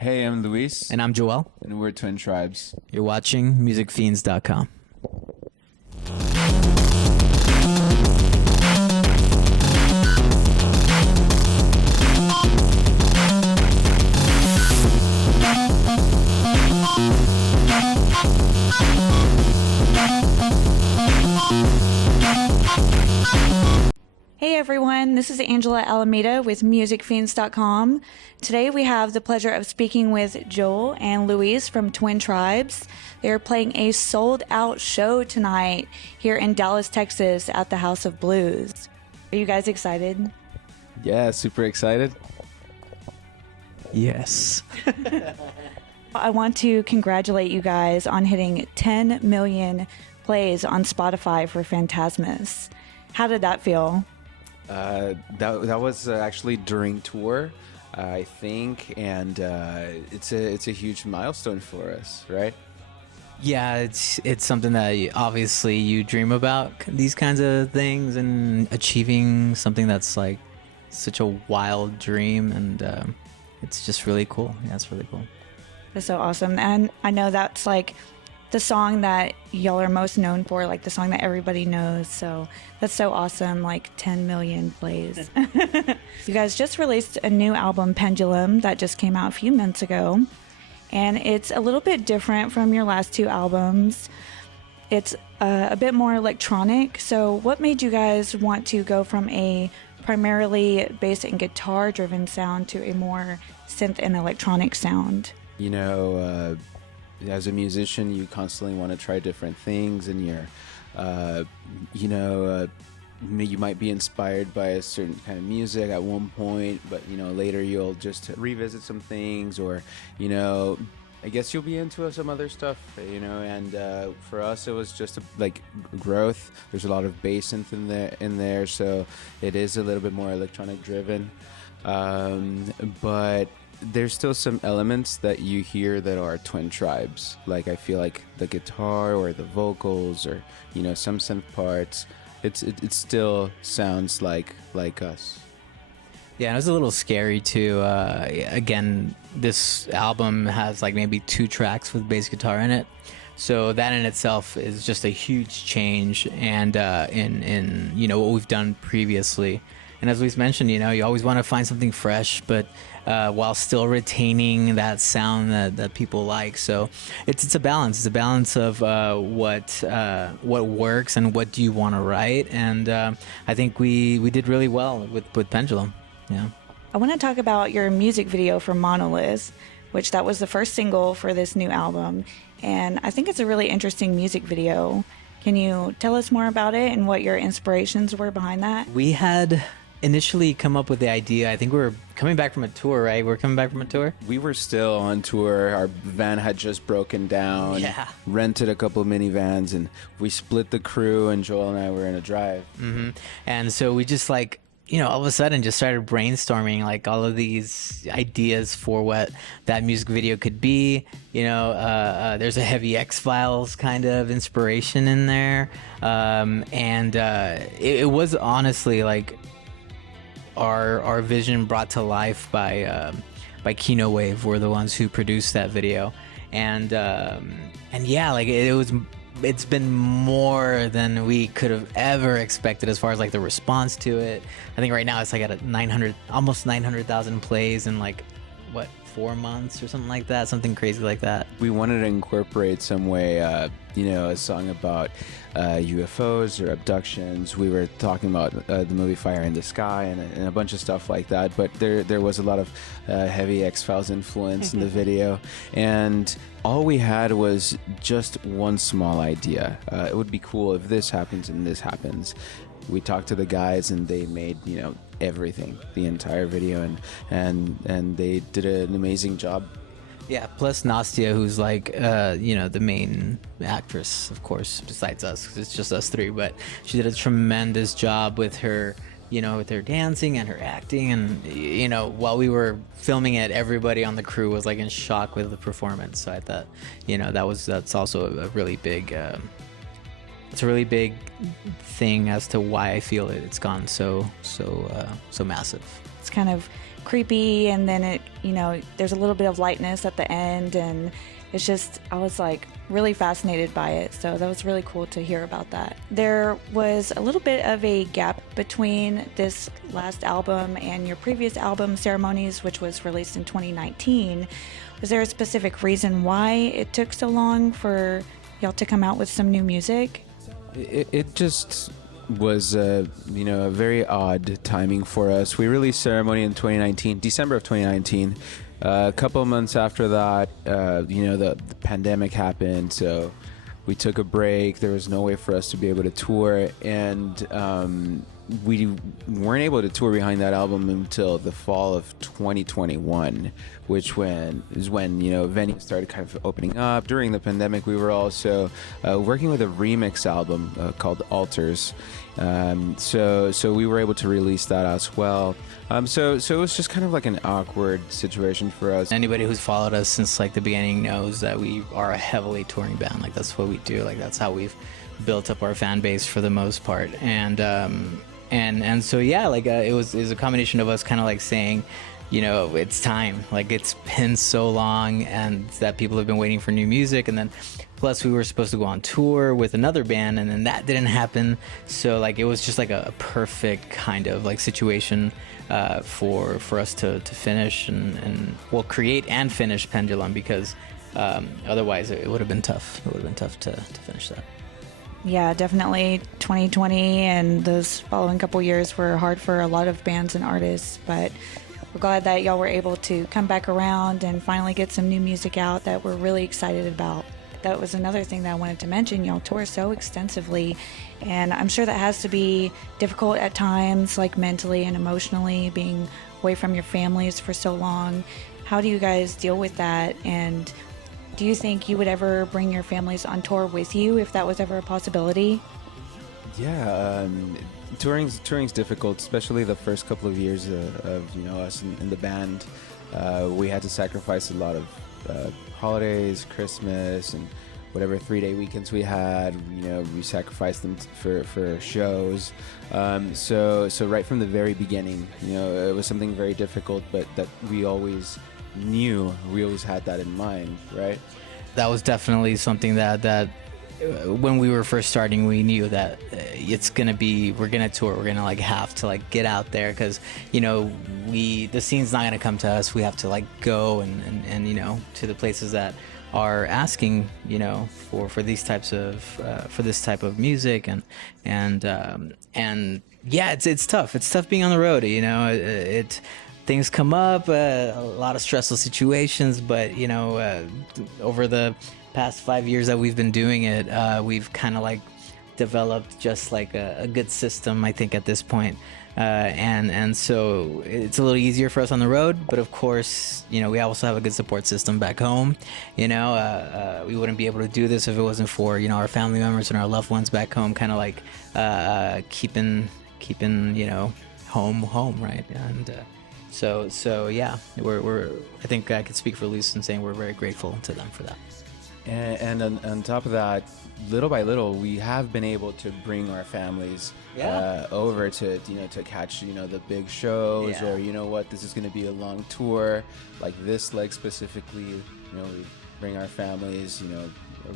Hey, I'm Luis. And I'm Joel. And we're Twin Tribes. You're watching MusicFiends.com. Hey everyone, this is Angela Alameda with MusicFiends.com. Today we have the pleasure of speaking with Joel and Luis from Twin Tribes. They are playing a sold-out show tonight here in Dallas, Texas at the House of Blues. Are you guys excited? Yeah, super excited. Yes. I want to congratulate you guys on hitting 10 million plays on Spotify for Phantasmus. How did that feel? That was actually during tour, I think, and it's a huge milestone for us, right? Yeah, it's something that obviously you dream about, these kinds of things, and achieving something that's like such a wild dream, and it's just really cool. Yeah, it's really cool. That's so awesome. And I know that's like the song that y'all are most known for, like the song that everybody knows. So that's so awesome, like 10 million plays. You guys just released a new album, Pendulum, that just came out a few months ago. And it's a little bit different from your last two albums. It's a bit more electronic. So what made you guys want to go from a primarily bass and guitar driven sound to a more synth and electronic sound? You know, as a musician, you constantly want to try different things, and you might be inspired by a certain kind of music at one point, but later you'll just revisit some things, or I guess you'll be into some other stuff, and for us it was just like growth. There's a lot of bass in there, so it is a little bit more electronic driven, but there's still some elements that you hear that are Twin Tribes. Like I feel like the guitar or the vocals or some synth parts, it still sounds like us. Yeah, and it was a little scary too. Again, this album has like maybe 2 tracks with bass guitar in it, so that in itself is just a huge change, and in what we've done previously. And as we've mentioned, you always want to find something fresh, but while still retaining that sound that people like. So it's a balance. It's a balance of what works and what do you want to write. And I think we did really well with Pendulum. Yeah. I want to talk about your music video for Monolith, which that was the first single for this new album. And I think it's a really interesting music video. Can you tell us more about it and what your inspirations were behind that? We had initially come up with the idea. I think we were coming back from a tour, right? We're coming back from a tour. We were still on tour. Our van had just broken down. Yeah. Rented a couple of minivans, and we split the crew, and Joel and I were in a drive. Mm-hmm. And so we just all of a sudden just started brainstorming like all of these ideas for what that music video could be. There's a heavy X-Files kind of inspiration in there. It was honestly like our vision brought to life by Kino Wave were the ones who produced that video, and yeah, like it's been more than we could have ever expected as far as like the response to it. I think right now it's like at almost 900,000 plays in like 4 months or something like that, something crazy like that. We wanted to incorporate some way, a song about UFOs or abductions. We were talking about the movie Fire in the Sky and a bunch of stuff like that, but there was a lot of heavy X-Files influence in the video, and all we had was just one small idea. It would be cool if this happens and this happens. We talked to the guys, and they made everything, the entire video, and they did an amazing job. Yeah, plus Nastia, who's like the main actress, of course, besides us, 'cause it's just us 3, but she did a tremendous job with her with her dancing and her acting, and while we were filming it, everybody on the crew was like in shock with the performance. So I thought that's also a really big it's a really big thing as to why I feel it's gone so massive. It's kind of creepy, and then it, there's a little bit of lightness at the end, and it's just, I was like really fascinated by it. So that was really cool to hear about that. There was a little bit of a gap between this last album and your previous album, Ceremonies, which was released in 2019. Was there a specific reason why it took so long for y'all to come out with some new music? It just was a very odd timing for us. We released Ceremony in 2019, December of 2019. A couple of months after that, the pandemic happened, so we took a break. There was no way for us to be able to tour, and we weren't able to tour behind that album until the fall of 2021, which is when venues started kind of opening up. During the pandemic, we were also working with a remix album called Altars. So we were able to release that as well. So it was just kind of like an awkward situation for us. Anybody who's followed us since like the beginning knows that we are a heavily touring band. Like that's what we do. Like that's how we've built up our fan base for the most part. And so yeah, like it was a combination of us kind of like saying, it's time. Like it's been so long, and that people have been waiting for new music, and then plus we were supposed to go on tour with another band, and then that didn't happen. So like it was just like a perfect kind of like situation for us to finish and well, create and finish Pendulum, because otherwise it would have been tough. It would have been tough to finish that. Yeah, definitely 2020 and those following couple years were hard for a lot of bands and artists, but we're glad that y'all were able to come back around and finally get some new music out that we're really excited about. That was another thing that I wanted to mention. Y'all tour so extensively, and I'm sure that has to be difficult at times, like mentally and emotionally, being away from your families for so long. How do you guys deal with that, and do you think you would ever bring your families on tour with you if that was ever a possibility? Yeah, touring's difficult, especially the first couple of years of us in the band. We had to sacrifice a lot of holidays, Christmas, and whatever 3-day weekends we had. We sacrificed them for shows. So right from the very beginning, it was something very difficult, but that we always knew. We always had that in mind, right? That was definitely something that when we were first starting, we knew that we're gonna tour, we're gonna like have to like get out there, because the scene's not gonna come to us. We have to like go and to the places that are asking for these types of for this type of music, and yeah, it's tough. It's tough being on the road. Things come up, a lot of stressful situations, but over the past 5 years that we've been doing it, we've kind of like developed just like a good system, I think, at this point, and so it's a little easier for us on the road. But of course, we also have a good support system back home. We wouldn't be able to do this if it wasn't for our family members and our loved ones back home, kind of like keeping home, right? And so yeah, we're I think I could speak for Luis in saying we're very grateful to them for that. And on top of that, little by little, we have been able to bring our families over to catch the big shows, or this is going to be a long tour like this leg specifically. We bring our families,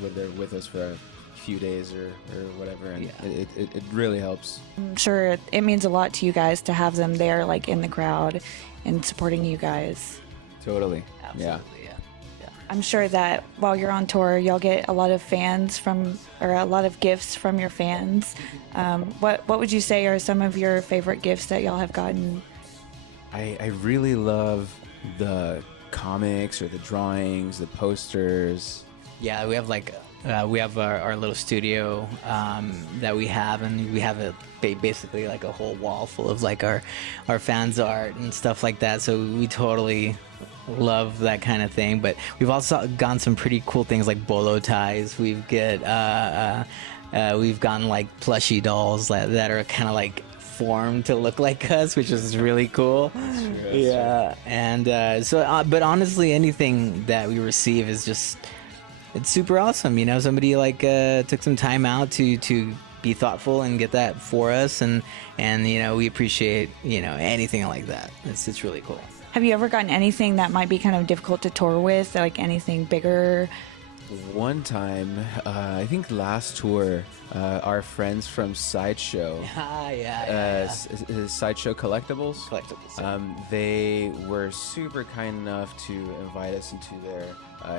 whether they're with us for a few days or whatever, and it really helps. I'm sure it means a lot to you guys to have them there, like in the crowd and supporting you guys. Totally. Absolutely. Yeah. I'm sure that while you're on tour, y'all get a lot of a lot of gifts from your fans. What would you say are some of your favorite gifts that y'all have gotten? I really love the comics or the drawings, the posters. Yeah, we have our little studio that we have, and we have basically like a whole wall full of like our fans' art and stuff like that. So we totally love that kind of thing. But we've also gotten some pretty cool things like bolo ties. We've gotten like plushie dolls that are kind of like formed to look like us, which is really cool. That's true. Yeah, and but honestly, anything that we receive is just, it's super awesome. Somebody like took some time out to be thoughtful and get that for us, and we appreciate anything like that. It's really cool. Have you ever gotten anything that might be kind of difficult to tour with, like anything bigger? One time, I think last tour, our friends from Sideshow, Sideshow Collectibles, they were super kind enough to invite us into their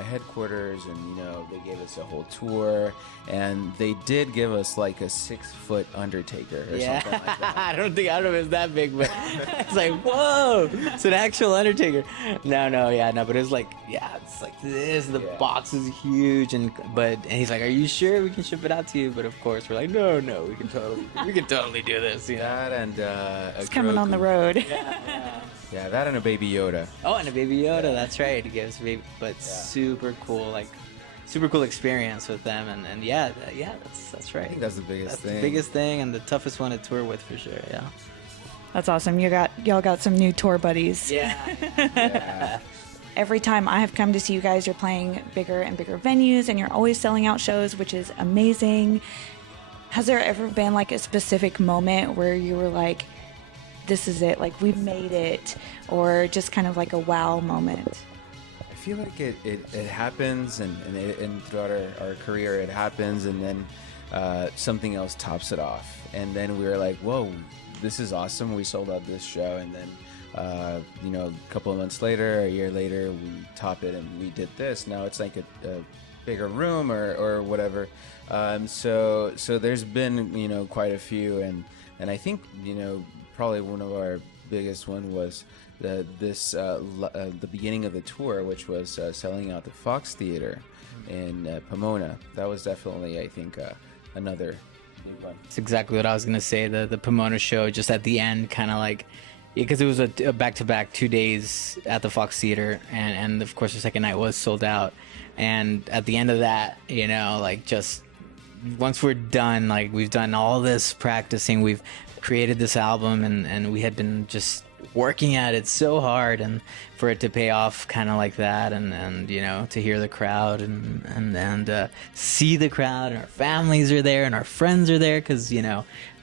headquarters, and they gave us a whole tour, and they did give us like a 6-foot Undertaker or something like that. I don't know if it's that big, but it's like, whoa, it's an actual Undertaker. No, but it's like, it's like this. The box is huge, and he's like, are you sure we can ship it out to you? But of course, we're like, no, we can totally do this. That and it's coming on the road. Yeah, that and a Baby Yoda. Oh, and a Baby Yoda, that's right. He gives baby, but super cool, super cool experience with them, and that's right. I think that's the biggest thing. The biggest thing, and the toughest one to tour with for sure. Yeah. That's awesome. Y'all got some new tour buddies. Yeah. Every time I have come to see you guys, you're playing bigger and bigger venues, and you're always selling out shows, which is amazing. Has there ever been like a specific moment where you were like, this is it, like we've made it, or just kind of like a wow moment? I feel like it happens, and throughout our career it happens, and then something else tops it off, and then we were like, whoa, this is awesome, we sold out this show, and then a couple of months later, a year later, we top it and we did this. Now it's like a bigger room or whatever. So there's been quite a few, and I think probably one of our biggest one was the beginning of the tour, which was selling out the Fox Theater in Pomona. That was definitely, I think, another big one. That's exactly what I was gonna say. The Pomona show, just at the end, kind of like, because it was a back-to-back 2 days at the Fox Theater, and of course the second night was sold out. And at the end of that, like, just once we're done, like, we've done all this practicing, we've created this album, and we had been just working at it so hard, and for it to pay off kind of like that, and to hear the crowd and see the crowd, and our families are there and our friends are there, because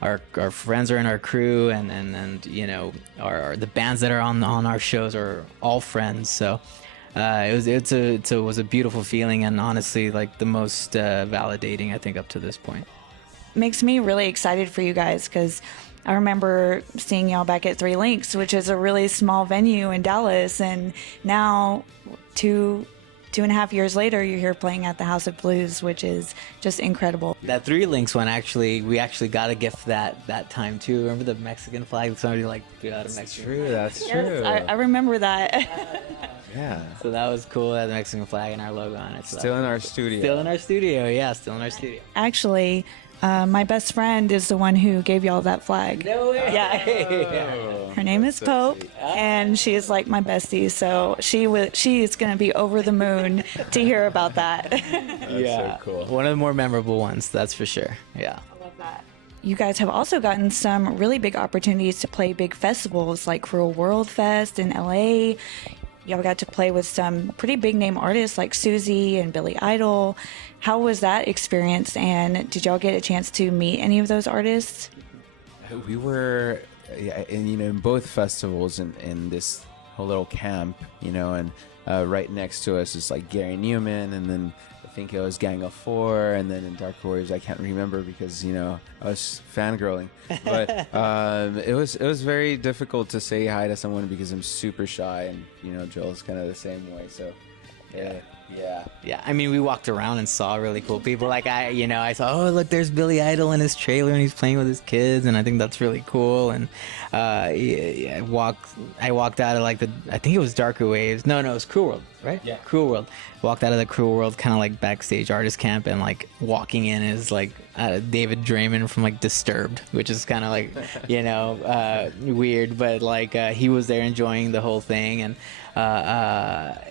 our friends are in our crew, and the bands that are on our shows are all friends. So it was a beautiful feeling, and honestly, like, the most validating, I think, up to this point. Makes me really excited for you guys, because I remember seeing y'all back at Three Links, which is a really small venue in Dallas, and now 2.5 years later, you're here playing at the House of Blues, which is just incredible. That Three Links one, we actually got a gift that time too. Remember the Mexican flag? Somebody threw out a Mexican flag. That's true. I remember that. Yeah. So that was cool. That Mexican flag and our logo on it. So still in our studio. Still in our studio. Yeah, still in our studio. Actually, my best friend is the one who gave y'all that flag. No way. Yeah. Her name is Pope, and she is like my bestie. So she is going to be over the moon to hear about that. That's so cool. One of the more memorable ones, that's for sure. Yeah. I love that. You guys have also gotten some really big opportunities to play big festivals like Cruel World Fest in LA. Y'all got to play with some pretty big name artists like Susie and Billy Idol. How was that experience, and did y'all get a chance to meet any of those artists? We were in both festivals in this whole little camp, and right next to us is like Gary Newman, and then I think it was Gang of Four, and then in Dark Warriors I can't remember because I was fangirling, but it was very difficult to say hi to someone because I'm super shy, and Joel's kind of the same way, so yeah. I mean, we walked around and saw really cool people. Like I saw, oh, look, there's Billy Idol in his trailer and he's playing with his kids, and I think that's really cool. And I walked out of I think it was Darker Waves. No, it was Cruel World, right? Yeah. Cruel World. Walked out of the Cruel World kind of like backstage artist camp, and like walking in is like David Draymond from like Disturbed, which is kind of like weird, but like he was there enjoying the whole thing, and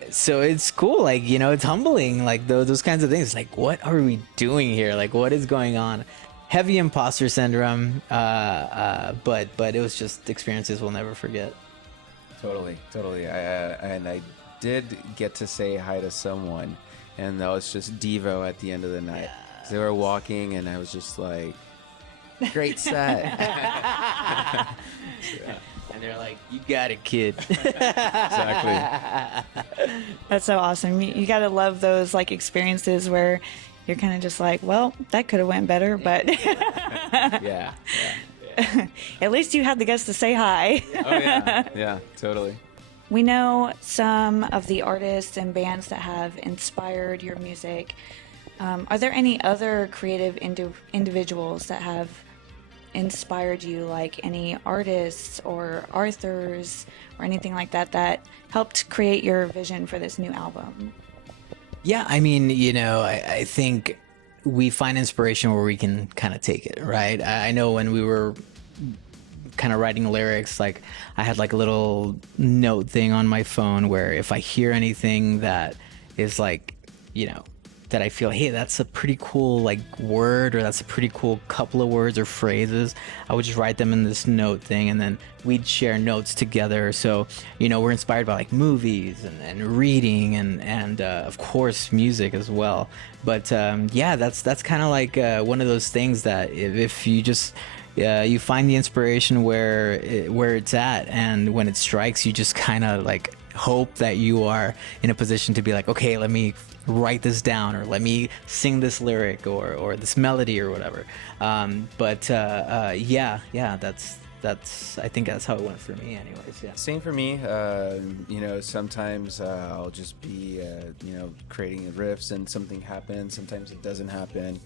so it's cool, like it's humbling, like those kinds of things. Like, what are we doing here? Like, what is going on? Heavy imposter syndrome, but it was just experiences we'll never forget. Totally. I did get to say hi to someone, and that was just DEVO at the end of the night. Yeah. They were walking, and I was just like, great set. And they're like, "You got it, kid." Exactly. That's so awesome. You got to love those like experiences where you're kind of just like, well, that could have went better, but Yeah. at least you had the guts to say hi. Oh yeah. Yeah. Totally. We know some of the artists and bands that have inspired your music. Are there any other creative individuals that have inspired you, like any artists or authors or anything like that that helped create your vision for this new album? Yeah, I mean, I think we find inspiration where we can kind of take it, right? I know when we were kind of writing lyrics, like I had like a little note thing on my phone where if I hear anything that is like, that I feel, hey, that's a pretty cool like word, or that's a pretty cool couple of words or phrases, I would just write them in this note thing, and then we'd share notes together. So we're inspired by like movies and reading and of course music as well. But yeah, that's kind of like one of those things that if you just you find the inspiration where it's at, and when it strikes, you just kind of like hope that you are in a position to be like, okay, let me write this down, or let me sing this lyric or this melody or whatever. Yeah, that's I think that's how it went for me anyways. Yeah. Same for me. Sometimes I'll just be, creating riffs and something happens. Sometimes it doesn't happen.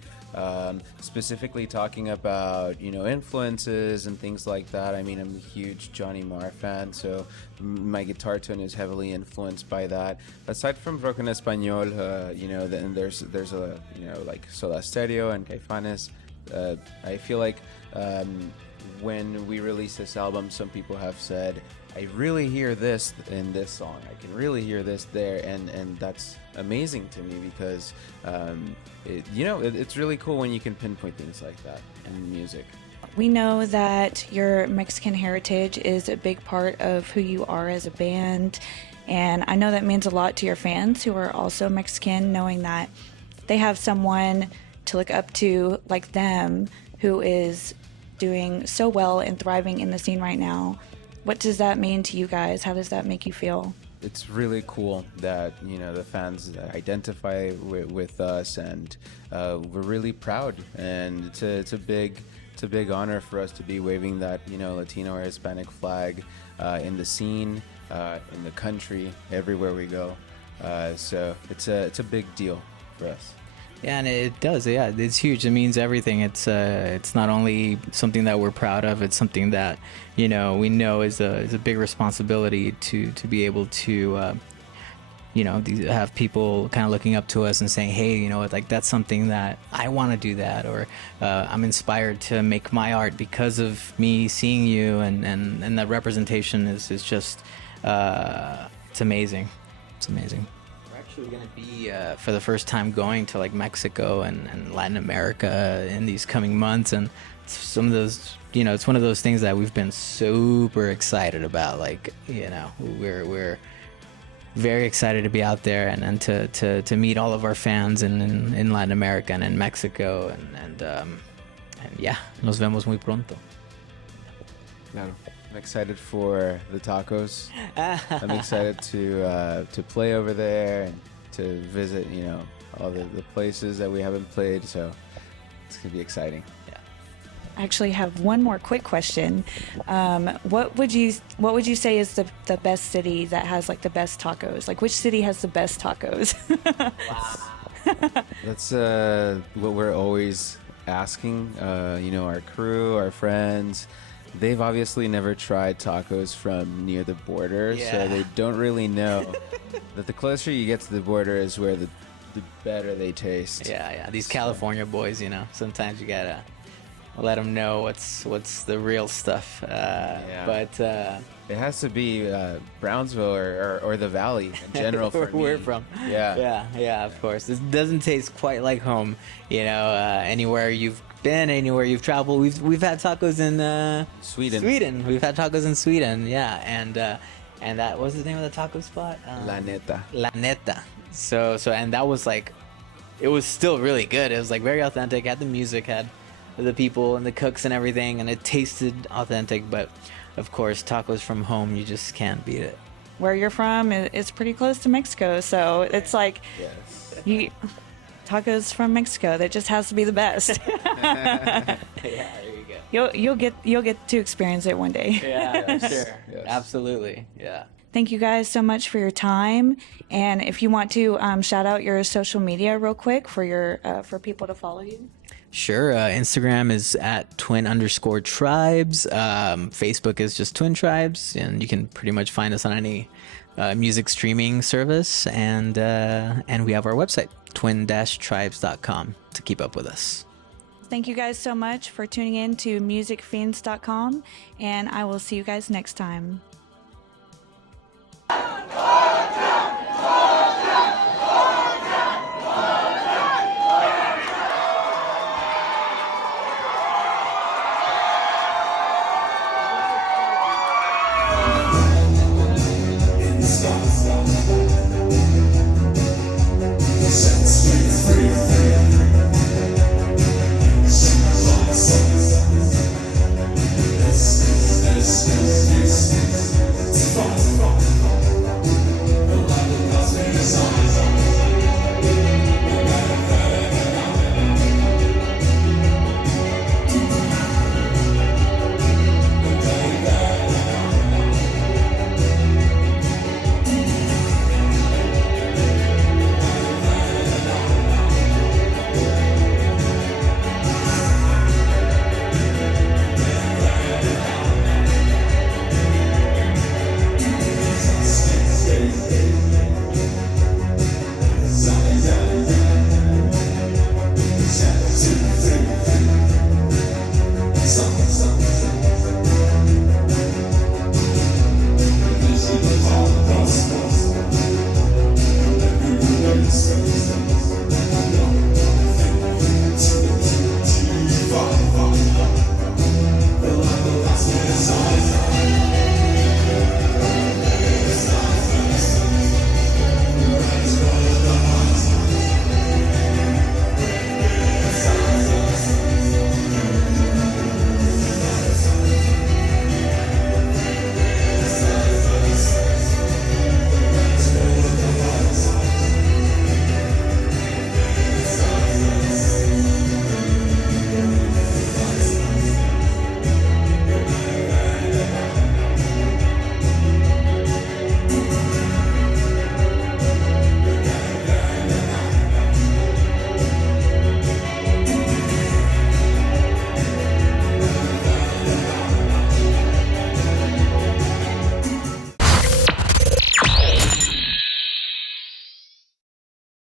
Specifically talking about, influences and things like that. I mean, I'm a huge Johnny Marr fan, so my guitar tone is heavily influenced by that. Aside from rock en español, then there's a, like Soda Stereo and Caifanes. I feel like when we released this album, some people have said, I really hear this in this song, I can really hear this there, and that's amazing to me because it's really cool when you can pinpoint things like that in music. We know that your Mexican heritage is a big part of who you are as a band, and I know that means a lot to your fans who are also Mexican, knowing that they have someone to look up to like them who is doing so well and thriving in the scene right now. What does that mean to you guys? How does that make you feel? It's really cool that the fans identify with us, and we're really proud, and it's a big honor for us to be waving that Latino or Hispanic flag in the scene, in the country, everywhere we go. So it's a big deal for us. Yeah, and it does. Yeah, it's huge. It means everything. It's not only something that we're proud of. It's something that we know is a big responsibility to be able to have people kind of looking up to us and saying, hey, like that's something that I want to do that, or I'm inspired to make my art because of me seeing you, and that representation is just it's amazing. It's amazing. We're going to be for the first time going to like Mexico and Latin America in these coming months, and some of those it's one of those things that we've been super excited about. Like we're very excited to be out there and to meet all of our fans in Latin America and in Mexico, and yeah, nos vemos muy pronto. Claro. I'm excited for the tacos. I'm excited to play over there and to visit, all the places that we haven't played. So it's gonna be exciting. Yeah. I actually have one more quick question. What would you say is the best city that has like the best tacos? Like which city has the best tacos? Wow. That's what we're always asking. Our crew, our friends. They've obviously never tried tacos from near the border, so they don't really know that the closer you get to the border is where the better they taste. Yeah. These California boys, sometimes you gotta let them know what's the real stuff. But it has to be Brownsville or the Valley in general for where me. we're from. Yeah, of course. It doesn't taste quite like home. Anywhere you've been, anywhere you've traveled, we've had tacos in Sweden. We've had tacos in Sweden. Yeah, and that what's the name of the taco spot? La Neta. So and that was like, it was still really good. It was like very authentic. Had the music, had the people and the cooks and everything, and it tasted authentic. But of course, tacos from home, you just can't beat it. Where you're from is pretty close to Mexico, so it's like Yes. you tacos from Mexico. That just has to be the best. Yeah, there you go. You'll get to experience it one day. Yeah, sure. Yes. Absolutely. Yeah. Thank you guys so much for your time. And if you want to shout out your social media real quick for people to follow you. Sure. Instagram is at twin_tribes. Facebook is just Twin Tribes, and you can pretty much find us on any music streaming service. And we have our website, twin-tribes.com, to keep up with us. Thank you guys so much for tuning in to musicfiends.com, and I will see you guys next time.